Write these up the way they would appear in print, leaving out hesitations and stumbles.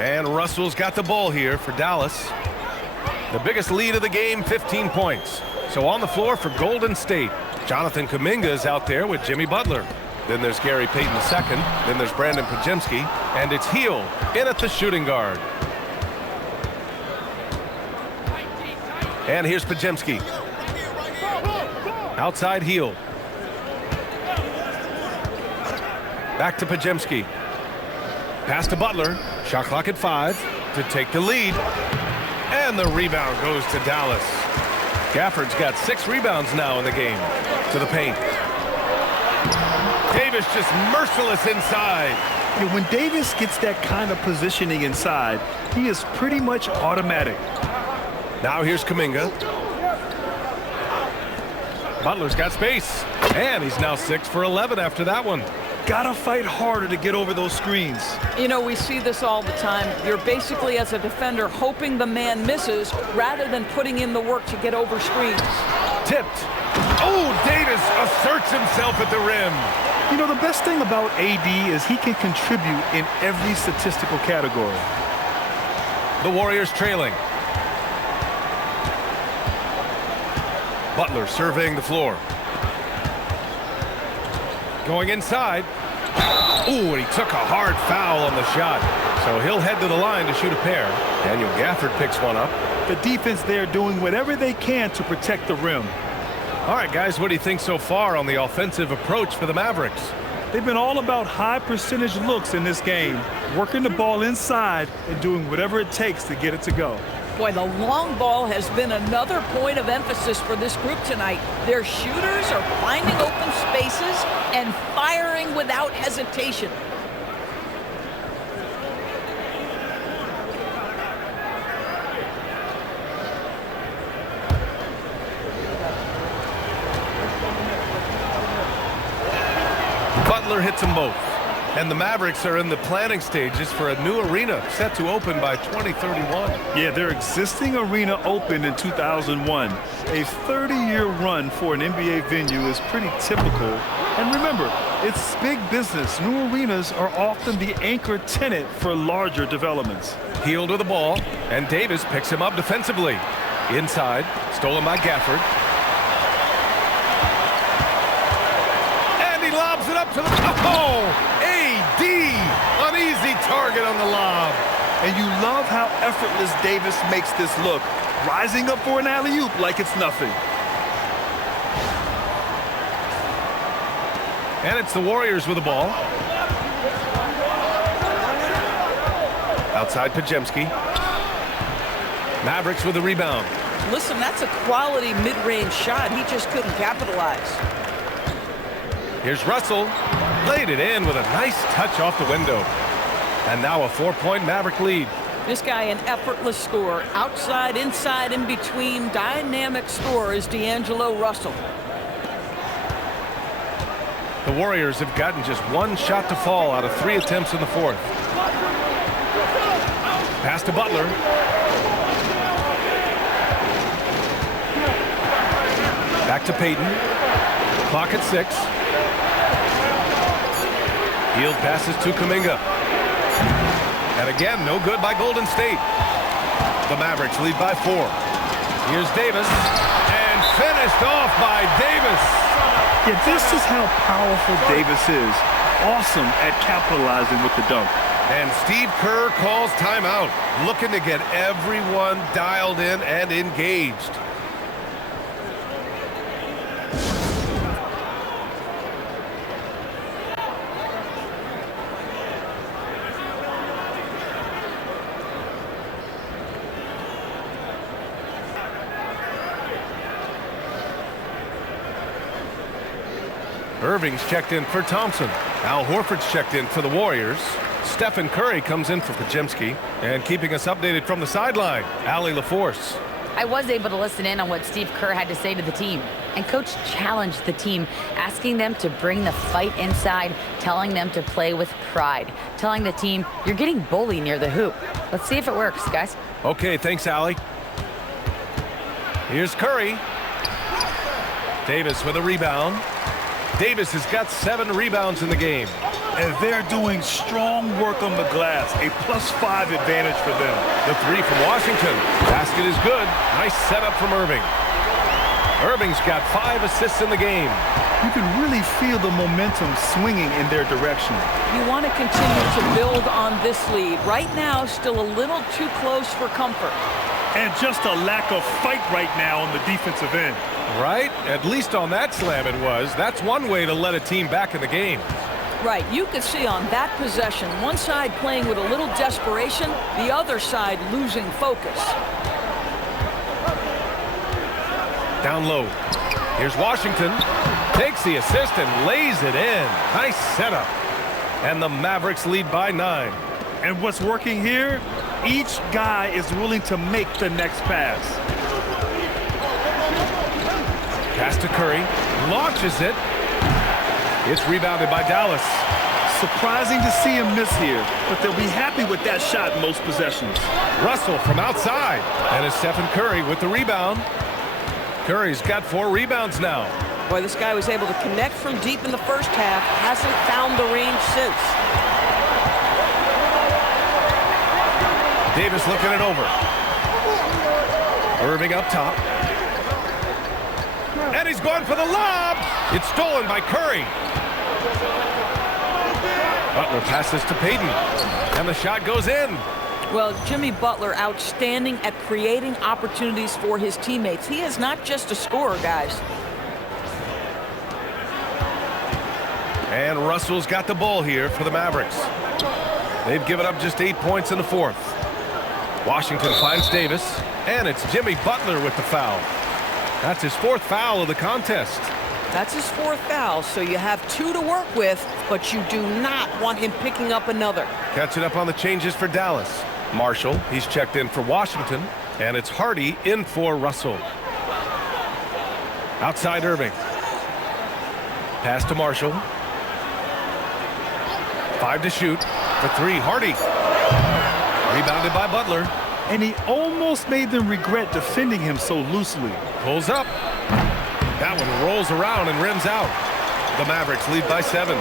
And Russell's got the ball here for Dallas. The biggest lead of the game, 15 points. So on the floor for Golden State, Jonathan Kuminga is out there with Jimmy Butler. Then there's Gary Payton II. Then there's Brandon Podziemski. And it's Hield in at the shooting guard. And here's Podziemski. Outside Hield. Back to Podziemski. Pass to Butler. Shot clock at 5 to take the lead. And the rebound goes to Dallas. Gafford's got 6 rebounds now in the game. To the paint. Davis just merciless inside. Yeah, when Davis gets that kind of positioning inside, he is pretty much automatic. Now here's Kuminga. Butler's got space. And he's now 6 for 11 after that one. Gotta fight harder to get over those screens. You know, we see this all the time. You're basically, as a defender, hoping the man misses rather than putting in the work to get over screens. Tipped. Oh, Davis asserts himself at the rim. You know, the best thing about AD is he can contribute in every statistical category. The Warriors trailing. Butler surveying the floor. Going inside. Ooh, and he took a hard foul on the shot. So he'll head to the line to shoot a pair. Daniel Gafford picks one up. The defense there doing whatever they can to protect the rim. All right, guys, what do you think so far on the offensive approach for the Mavericks? They've been all about high percentage looks in this game, working the ball inside and doing whatever it takes to get it to go. Boy, the long ball has been another point of emphasis for this group tonight. Their shooters are finding open spaces and firing without hesitation. Butler hits them both. And the Mavericks are in the planning stages for a new arena set to open by 2031. Yeah, their existing arena opened in 2001. A 30-year run for an NBA venue is pretty typical. And remember, it's big business. New arenas are often the anchor tenant for larger developments. Hield with the ball, and Davis picks him up defensively. Inside, stolen by Gafford. And he lobs it up to the... Oh! AD, an easy target on the lob. And you love how effortless Davis makes this look, rising up for an alley-oop like it's nothing. And it's the Warriors with the ball. Outside Podziemski. Mavericks with the rebound. Listen, that's a quality mid-range shot. He just couldn't capitalize. Here's Russell. Laid it in with a nice touch off the window. And now a 4-point Maverick lead. This guy, an effortless scorer. Outside, inside, in between. Dynamic scorer is D'Angelo Russell. The Warriors have gotten just 1 shot to fall out of 3 attempts in the 4th. Pass to Butler. Back to Payton. Clock at 6. Hield passes to Kuminga. And again, no good by Golden State. The Mavericks lead by 4. Here's Davis. And finished off by Davis. Yeah, this is how powerful Davis is. Awesome at capitalizing with the dunk. And Steve Kerr calls timeout, looking to get everyone dialed in and engaged. Irving's checked in for Thompson. Al Horford's checked in for the Warriors. Stephen Curry comes in for Podziemski. And keeping us updated from the sideline, Allie LaForce. I was able to listen in on what Steve Kerr had to say to the team. And Coach challenged the team, asking them to bring the fight inside, telling them to play with pride, telling the team, you're getting bullied near the hoop. Let's see if it works, guys. Okay, thanks, Allie. Here's Curry. Davis with a rebound. Davis has got 7 rebounds in the game. And they're doing strong work on the glass. A +5 advantage for them. The three from Washington. Basket is good. Nice setup from Irving. Irving's got 5 assists in the game. You can really feel the momentum swinging in their direction. You want to continue to build on this lead. Right now, still a little too close for comfort. And just a lack of fight right now on the defensive end. Right? At least on that slam it was. That's one way to let a team back in the game. Right, you could see on that possession, one side playing with a little desperation, the other side losing focus. Down low. Here's Washington. Takes the assist and lays it in. Nice setup. And the Mavericks lead by 9. And what's working here? Each guy is willing to make the next pass. Pass to Curry. Launches it. It's rebounded by Dallas. Surprising to see him miss here, but they'll be happy with that shot in most possessions. Russell from outside. And it's Stephen Curry with the rebound. Curry's got 4 rebounds now. Boy, this guy was able to connect from deep in the first half. Hasn't found the range since. Davis looking it over. Irving up top. And he's going for the lob. It's stolen by Curry. Butler passes to Payton. And the shot goes in. Well, Jimmy Butler outstanding at creating opportunities for his teammates. He is not just a scorer, guys. And Russell's got the ball here for the Mavericks. They've given up just 8 points in the 4th. Washington finds Davis, and it's Jimmy Butler with the foul. That's his 4th foul of the contest. That's his 4th foul, so you have 2 to work with, but you do not want him picking up another. Catching up on the changes for Dallas. Marshall, he's checked in for Washington, and it's Hardy in for Russell. Outside Irving. Pass to Marshall. 5 to shoot. For 3, Hardy. Rebounded by Butler. And he almost made them regret defending him so loosely. Pulls up. That one rolls around and rims out. The Mavericks lead by 7.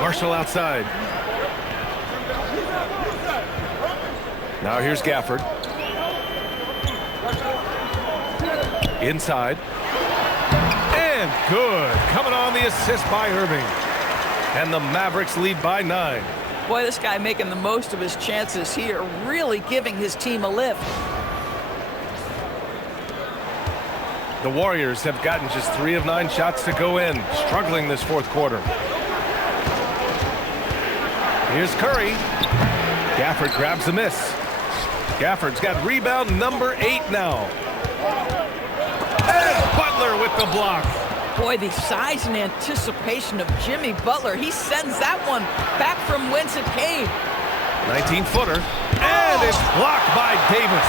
Marshall outside. Now here's Gafford. Inside. And good. Coming on the assist by Irving. And the Mavericks lead by 9. Boy, this guy making the most of his chances here, really giving his team a lift. The Warriors have gotten just 3 of 9 shots to go in, struggling this 4th quarter. Here's Curry. Gafford grabs the miss. Gafford's got rebound number 8 now. And Butler with the block. Boy, the size and anticipation of Jimmy Butler. He sends that one back from whence it came. 19-footer. And it's blocked by Davis.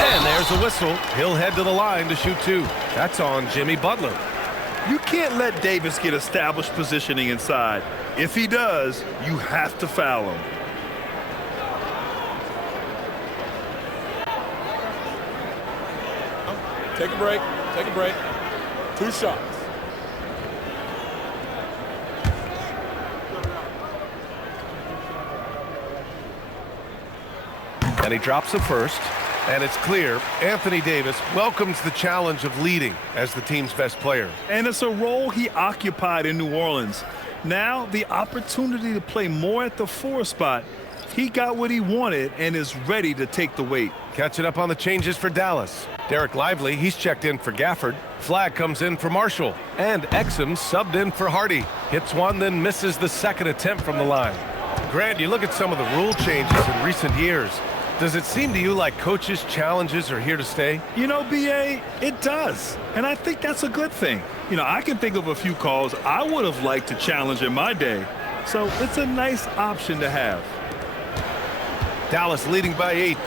And there's the whistle. He'll head to the line to shoot 2. That's on Jimmy Butler. You can't let Davis get established positioning inside. If he does, you have to foul him. Take a break. Take a break. 2 shots. And he drops the first. And it's clear Anthony Davis welcomes the challenge of leading as the team's best player. And it's a role he occupied in New Orleans. Now the opportunity to play more at the 4 spot. He got what he wanted and is ready to take the weight. Catching up on the changes for Dallas. Derek Lively, he's checked in for Gafford. Flag comes in for Marshall. And Exum subbed in for Hardy. Hits one, then misses the second attempt from the line. Grant, you look at some of the rule changes in recent years. Does it seem to you like coaches' challenges are here to stay? You know, B.A., it does. And I think that's a good thing. You know, I can think of a few calls I would have liked to challenge in my day. So it's a nice option to have. Dallas leading by 8.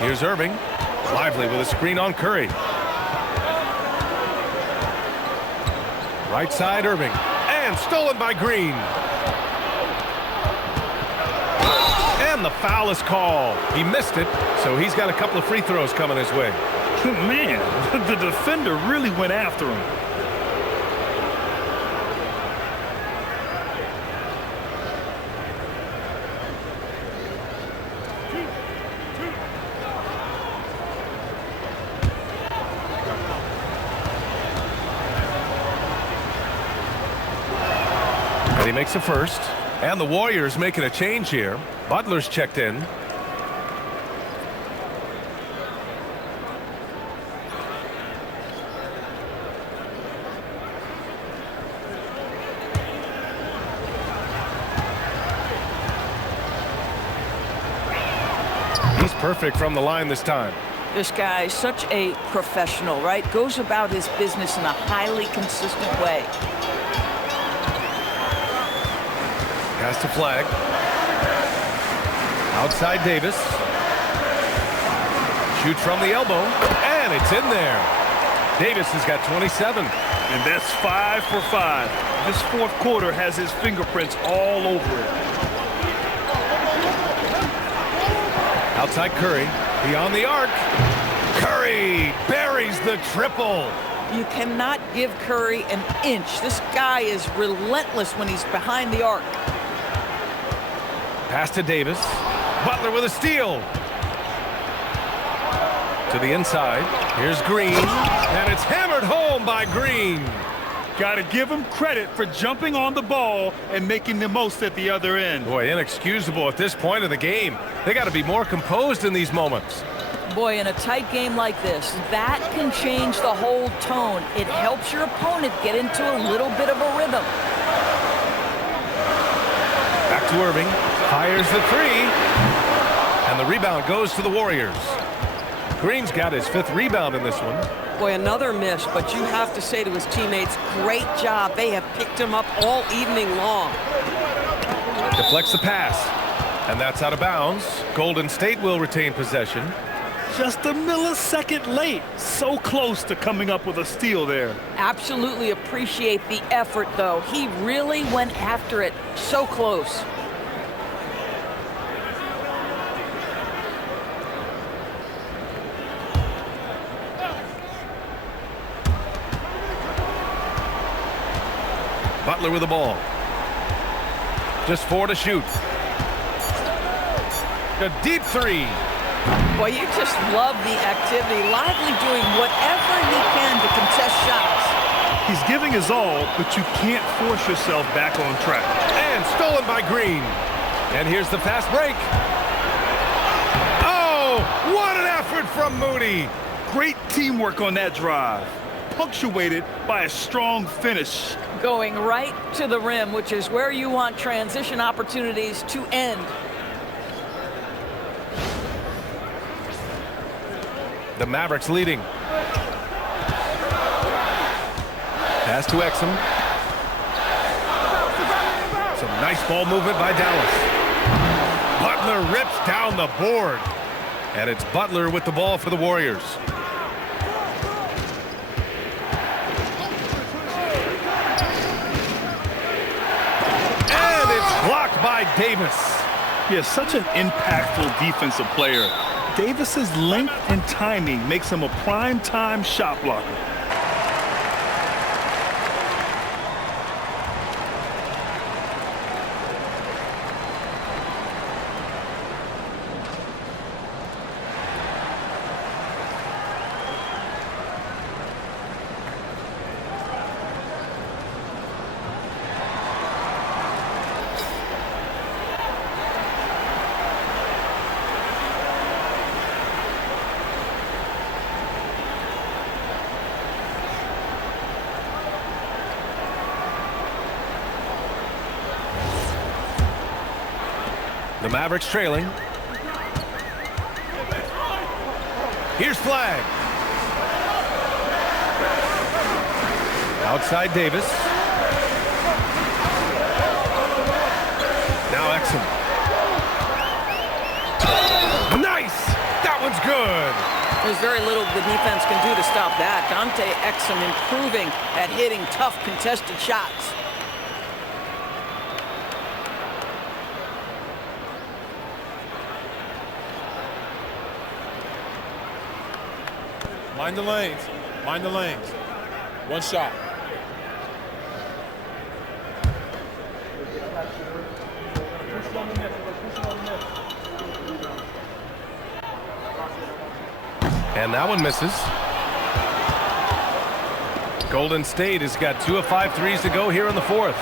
Here's Irving. Lively with a screen on Curry. Right side Irving. And stolen by Green. And the foul is called. He missed it, so he's got a couple of free throws coming his way. Man, the defender really went after him. And he makes a first. And the Warriors making a change here. Butler's checked in. He's perfect from the line this time. This guy's such a professional, right? Goes about his business in a highly consistent way. Pass to Flag. Outside Davis. Shoot from the elbow. And it's in there. Davis has got 27. And that's 5 for 5. This fourth quarter has his fingerprints all over it. Outside Curry. Beyond the arc. Curry buries the triple. You cannot give Curry an inch. This guy is relentless when he's behind the arc. Pass to Davis. Butler with a steal. To the inside. Here's Green. And it's hammered home by Green. Got to give him credit for jumping on the ball and making the most at the other end. Boy, inexcusable at this point of the game. They got to be more composed in these moments. Boy, in a tight game like this, that can change the whole tone. It helps your opponent get into a little bit of a rhythm. Back to Irving. Fires the three. And the rebound goes to the Warriors. Green's got his 5th rebound in this one. Boy, another miss, but you have to say to his teammates, great job. They have picked him up all evening long. Deflects the pass. And that's out of bounds. Golden State will retain possession. Just a millisecond late. So close to coming up with a steal there. Absolutely appreciate the effort, though. He really went after it. So close. Butler with the ball. Just 4 to shoot. A deep three. Boy, you just love the activity. Lively doing whatever he can to contest shots. He's giving his all, but you can't force yourself back on track. And stolen by Green. And here's the fast break. Oh, what an effort from Moody. Great teamwork on that drive, punctuated by a strong finish. Going right to the rim, which is where you want transition opportunities to end. The Mavericks leading. Pass to Exum. Some nice ball movement by Dallas. Butler rips down the board. And it's Butler with the ball for the Warriors. And it's blocked by Davis. He is such an impactful defensive player. Davis's length and timing makes him a prime-time shot blocker. The Mavericks trailing. Here's Flag. Outside Davis. Now Exum. Nice! That one's good. There's very little the defense can do to stop that. Dante Exum improving at hitting tough contested shots. Mind the lanes. Mind the lanes. One shot. And that one misses. Golden State has got 2 of 5 threes to go here in the fourth.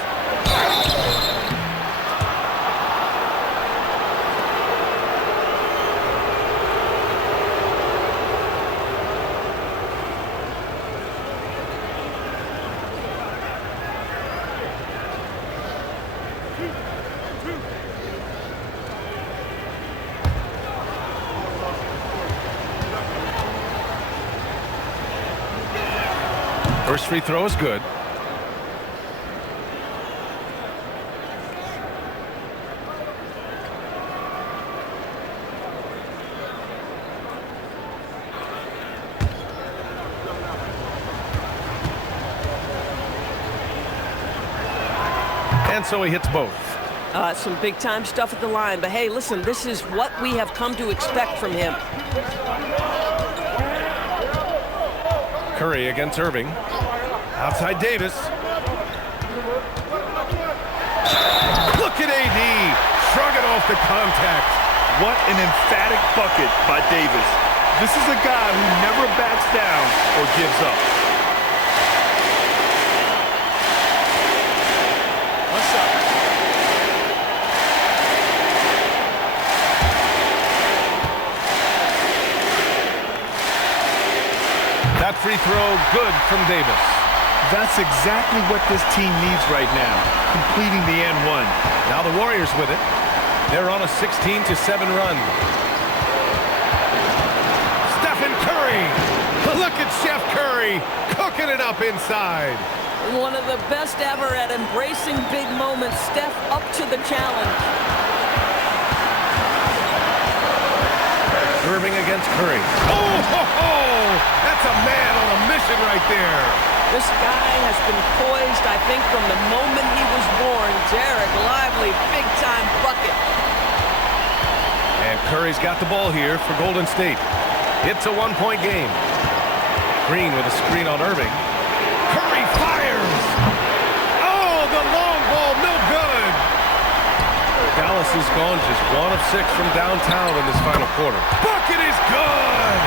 First free throw is good. And so he hits both. Some big-time stuff at the line. But, hey, listen, this is what we have come to expect from him. Curry against Irving. Outside Davis. Look at AD. Shrugging off the contact. What an emphatic bucket by Davis. This is a guy who never backs down or gives up. One shot. That free throw good from Davis. That's exactly what this team needs right now, completing the N1. Now the Warriors with it. They're on a 16-7 run. Stephen Curry. Look at Chef Curry cooking it up inside. One of the best ever at embracing big moments. Steph up to the challenge. Irving against Curry. Oh, ho, ho! That's a man on a mission right there. This guy has been poised, I think, from the moment he was born. Derek Lively, big-time bucket. And Curry's got the ball here for Golden State. It's a one-point game. Green with a screen on Irving. Curry fires! Oh, the long ball, no good! Dallas has gone just 1 of 6 from downtown in this final quarter. Bucket is good!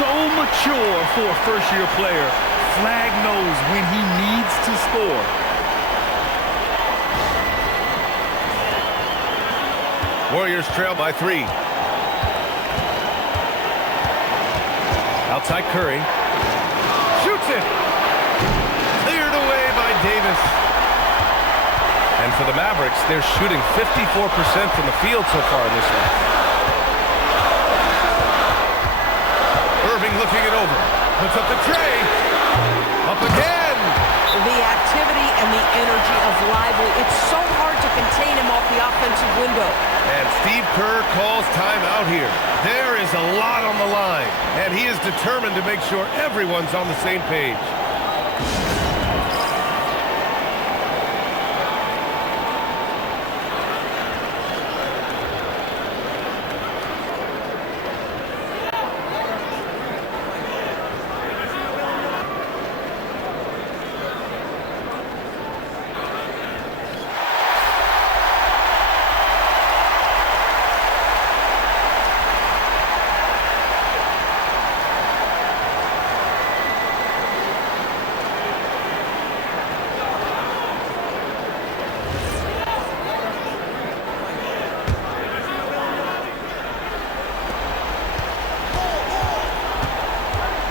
So mature for a first-year player. Flag knows when he needs to score. Warriors trail by 3. Outside Curry. Shoots it! Cleared away by Davis. And for the Mavericks, they're shooting 54% from the field so far in this one. Irving looking it over. Puts up the tray. Up again. The activity and the energy of Lively. It's so hard to contain him off the offensive window. And Steve Kerr calls timeout here. There is a lot on the line, and he is determined to make sure everyone's on the same page.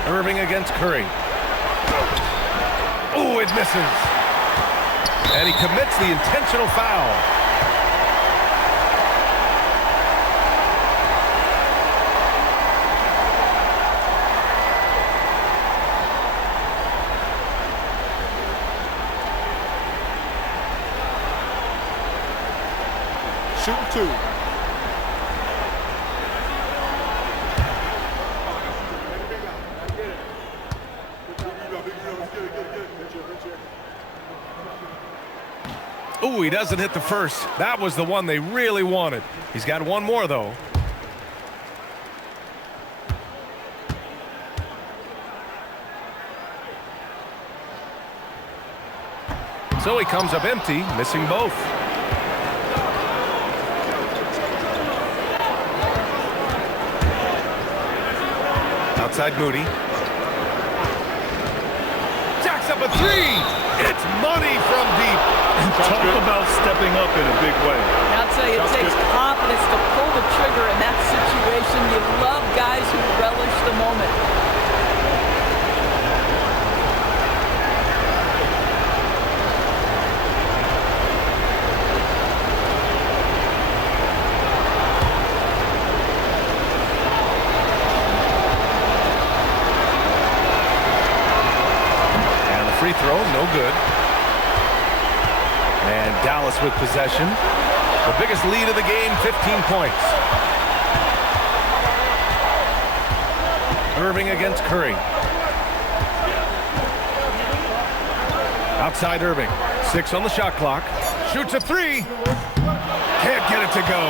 Irving against Curry. Oh, it misses. And he commits the intentional foul. Shooting 2. Ooh, he doesn't hit the first. That was the one they really wanted. He's got one more, though. So he comes up empty, missing both. Outside Moody. Jacks up a three. It's money from deep. Talk about stepping up in a big way. I'll tell you, it takes confidence to pull the trigger in that situation. You love guys who relish the moment. And the free throw, no good. And Dallas with possession. The biggest lead of the game, 15 points. Irving against Curry. Outside Irving. 6 on the shot clock. Shoots a three. Can't get it to go.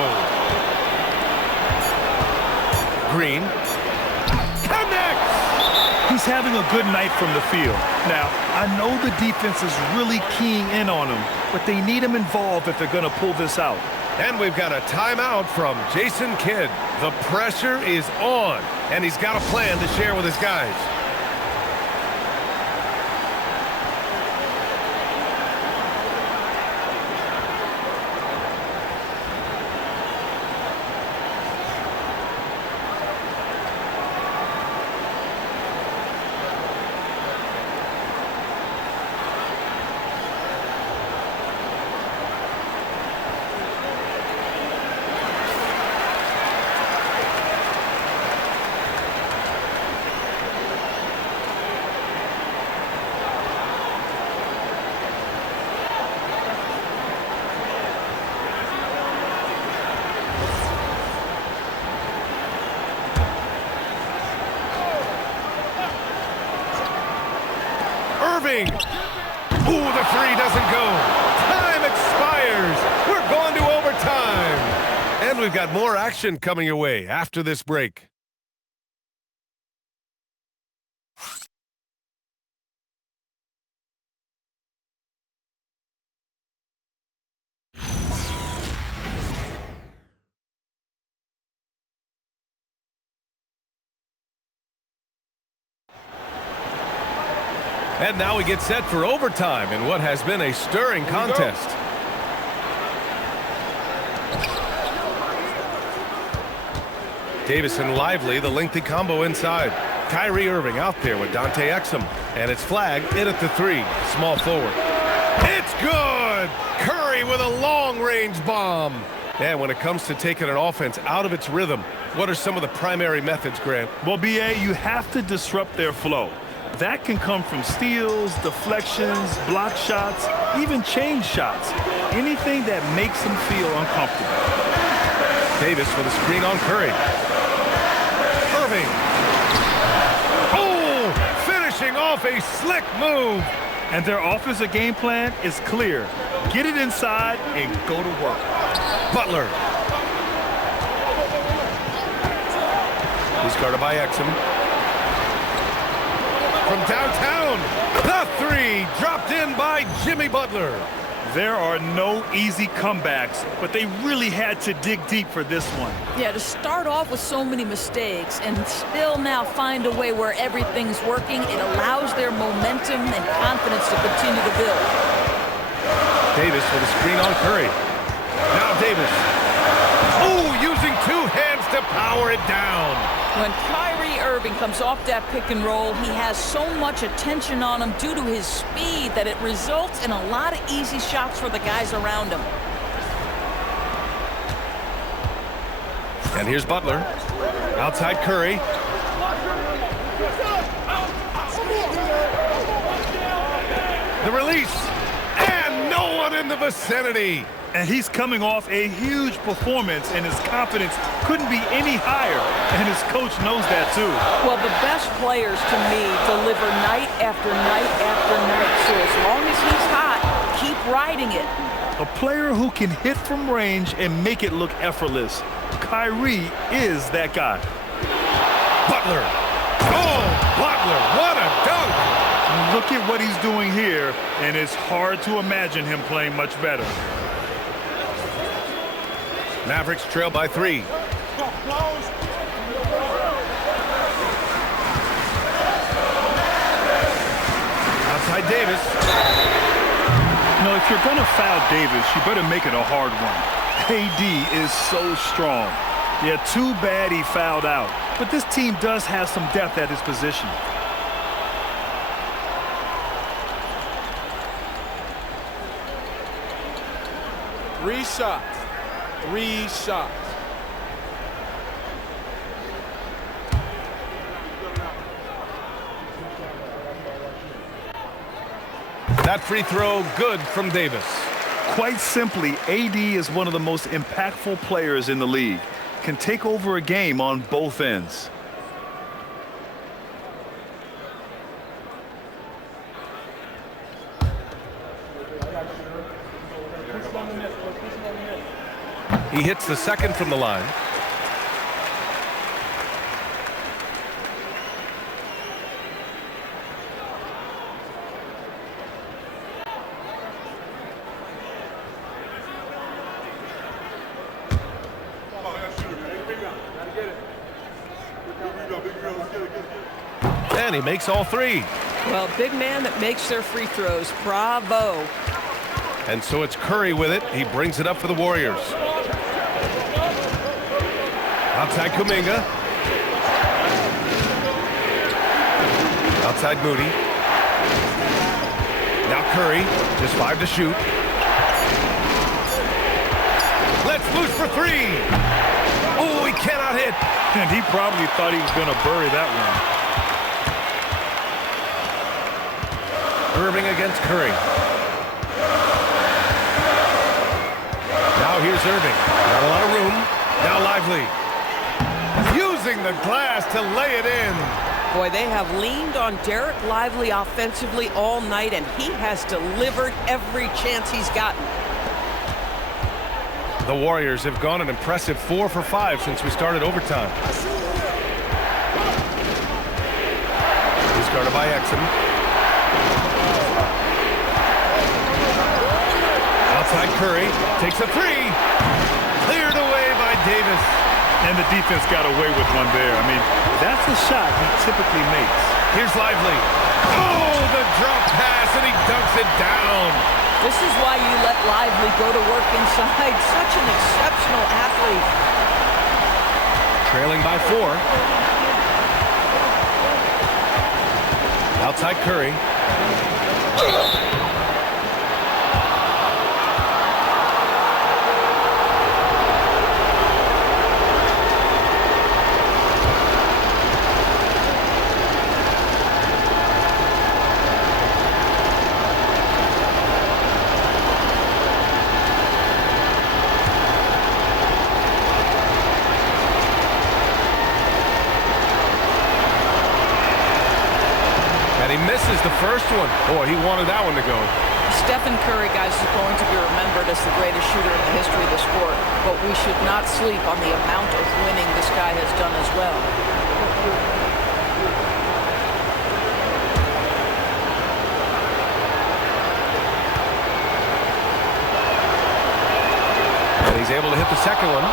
Green. Connects! He's having a good night from the field. Now, I know the defense is really keying in on him, but they need him involved if they're going to pull this out. And we've got a timeout from Jason Kidd. The pressure is on, and he's got a plan to share with his guys. Irving. Ooh, the three doesn't go. Time expires. We're going to overtime. And we've got more action coming your way after this break. And now we get set for overtime in what has been a stirring contest. Davis and Lively, the lengthy combo inside. Kyrie Irving out there with Dante Exum. And it's flagged in at the three. Small forward. It's good! Curry with a long-range bomb. And when it comes to taking an offense out of its rhythm, what are some of the primary methods, Grant? Well, B.A., you have to disrupt their flow. That can come from steals, deflections, block shots, even change shots. Anything that makes them feel uncomfortable. Davis with a screen on Curry. Irving. Oh! Finishing off a slick move. And their offensive game plan is clear. Get it inside and go to work. Butler. He's guarded by Exum. From downtown, the three dropped in by Jimmy Butler. There are no easy comebacks, but they really had to dig deep for this one. Yeah, to start off with so many mistakes and still now find a way where everything's working, it allows their momentum and confidence to continue to build. Davis with a screen on Curry. Now Davis. Oh, using two hands to power it down. When Kyrie Irving comes off that pick and roll, he has so much attention on him due to his speed that it results in a lot of easy shots for the guys around him. And here's Butler. Outside Curry. The release. And no one in the vicinity. And he's coming off a huge performance, and his confidence couldn't be any higher. And his coach knows that, too. Well, the best players, to me, deliver night after night after night. So as long as he's hot, keep riding it. A player who can hit from range and make it look effortless. Kyrie is that guy. Butler. Oh, Butler, what a dunk. Look at what he's doing here, and it's hard to imagine him playing much better. Mavericks trail by 3. Outside Davis. No, if you're going to foul Davis, you better make it a hard one. AD is so strong. Yeah, too bad he fouled out. But this team does have some depth at his position. Three shots. 3 shots. That free throw good from Davis. Quite simply, AD is one of the most impactful players in the league. Can take over a game on both ends. He hits the second from the line. And he makes all 3. Well, big man that makes their free throws. Bravo. And so it's Curry with it. He brings it up for the Warriors. Outside Kuminga. Outside Moody. Now Curry, just 5 to shoot. Let's loose for 3. Oh, he cannot hit. And he probably thought he was going to bury that one. Irving against Curry. Now here's Irving. Not a lot of room. Now Lively. Using the glass to lay it in. Boy, they have leaned on Derek Lively offensively all night, and he has delivered every chance he's gotten. The Warriors have gone an impressive 4 for 5 since we started overtime. He's guarded by Exum. Outside Curry, takes a 3. Cleared away by Davis. And the defense got away with one there. I mean, that's a shot he typically makes. Here's Lively. Oh, the drop pass, and he dunks it down. This is why you let Lively go to work inside. Such an exceptional athlete. Trailing by 4. Outside Curry. He misses the first one. Boy, he wanted that one to go. Stephen Curry, guys, is going to be remembered as the greatest shooter in the history of the sport, but we should not sleep on the amount of winning this guy has done as well. And he's able to hit the second one,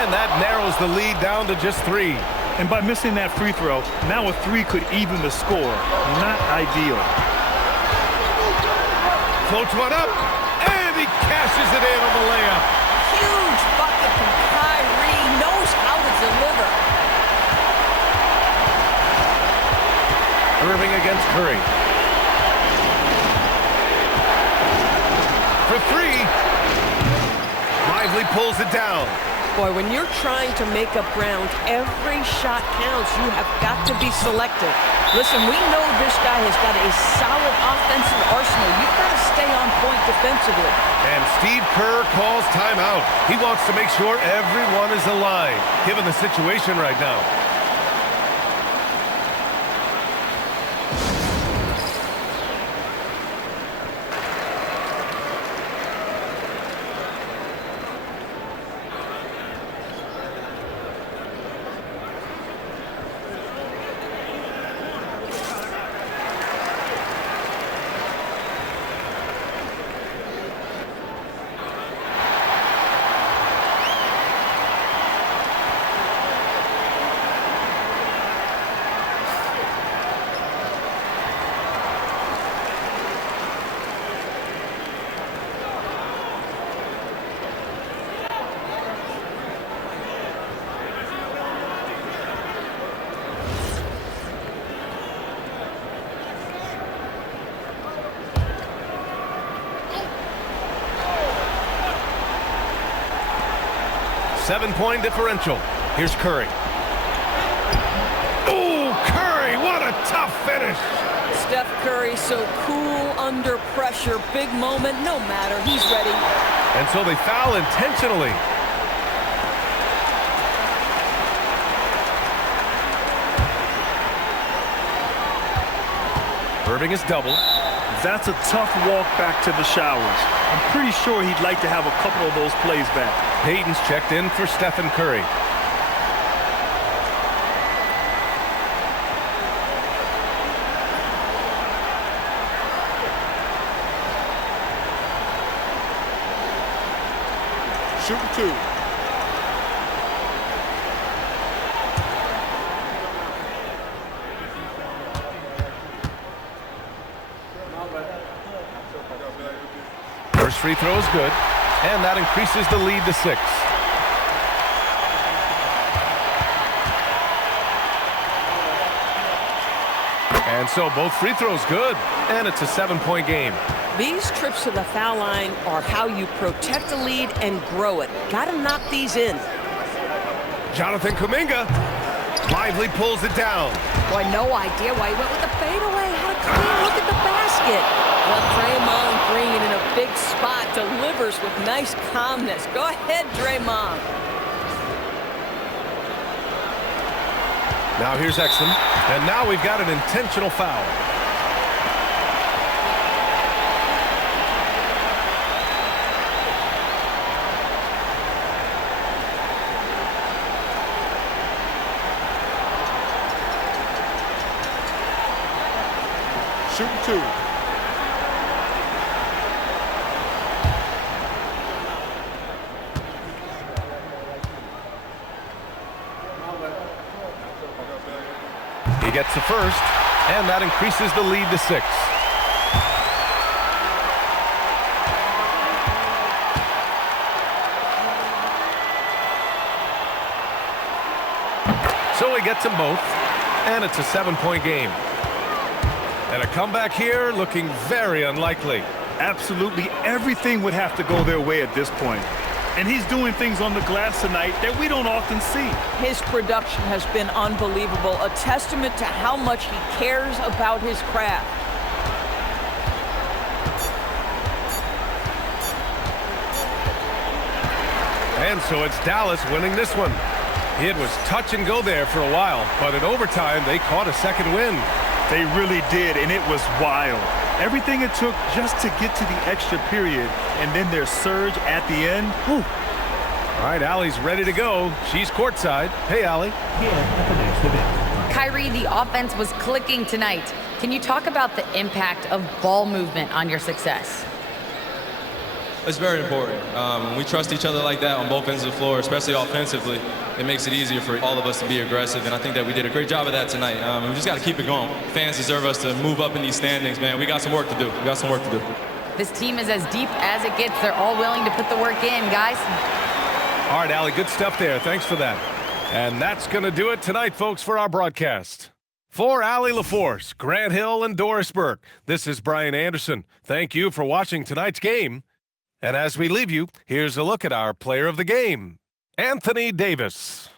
and that narrows the lead down to just 3. And by missing that free throw, now a 3 could even the score. Not ideal. Floats one up, and he cashes it in on the layup. Huge bucket from Kyrie. Knows how to deliver. Irving against Curry. For 3. Lively pulls it down. Boy, when you're trying to make up ground, every shot counts. You have got to be selective. Listen, we know this guy has got a solid offensive arsenal. You've got to stay on point defensively. And Steve Kerr calls timeout. He wants to make sure everyone is alive, given the situation right now. 7-point differential. Here's Curry. Oh, Curry, what a tough finish. Steph Curry so cool under pressure. Big moment, no matter. He's ready. And so they foul intentionally. Irving is double. That's a tough walk back to the showers. I'm pretty sure he'd like to have a couple of those plays back. Payton's checked in for Stephen Curry. Shooting 2. First free throw is good, and that increases the lead to 6. And so both free throws good, and it's a 7-point game. These trips to the foul line are how you protect a lead and grow it. Got to knock these in. Jonathan Kuminga lively pulls it down. Boy, no idea why he went with the fadeaway. Had a clean look at the basket. Well, Draymond Green in a big spot delivers with nice calmness. Go ahead, Draymond. Now here's Exum, and now we've got an intentional foul. Shooting 2. He gets the first, and that increases the lead to 6. So he gets them both, and it's a 7-point game. And a comeback here looking very unlikely. Absolutely everything would have to go their way at this point. And he's doing things on the glass tonight that we don't often see. His production has been unbelievable, a testament to how much he cares about his craft. And so it's Dallas winning this one. It was touch and go there for a while, but in overtime they caught a second win. They really did, and it was wild. Everything it took just to get to the extra period, and then their surge at the end. Whew. All right, Allie's ready to go. She's courtside. Hey, Allie. Kyrie, the offense was clicking tonight. Can you talk about the impact of ball movement on your success? It's very important. We trust each other like that on both ends of the floor, especially offensively. It makes it easier for all of us to be aggressive, and I think that we did a great job of that tonight. We just got to keep it going. Fans deserve us to move up in these standings, man. We got some work to do. We got some work to do. This team is as deep as it gets. They're all willing to put the work in, guys. All right, Allie, good stuff there. Thanks for that. And that's going to do it tonight, folks, for our broadcast. For Allie LaForce, Grant Hill, and Doris Burke, this is Brian Anderson. Thank you for watching tonight's game. And as we leave you, here's a look at our player of the game, Anthony Davis.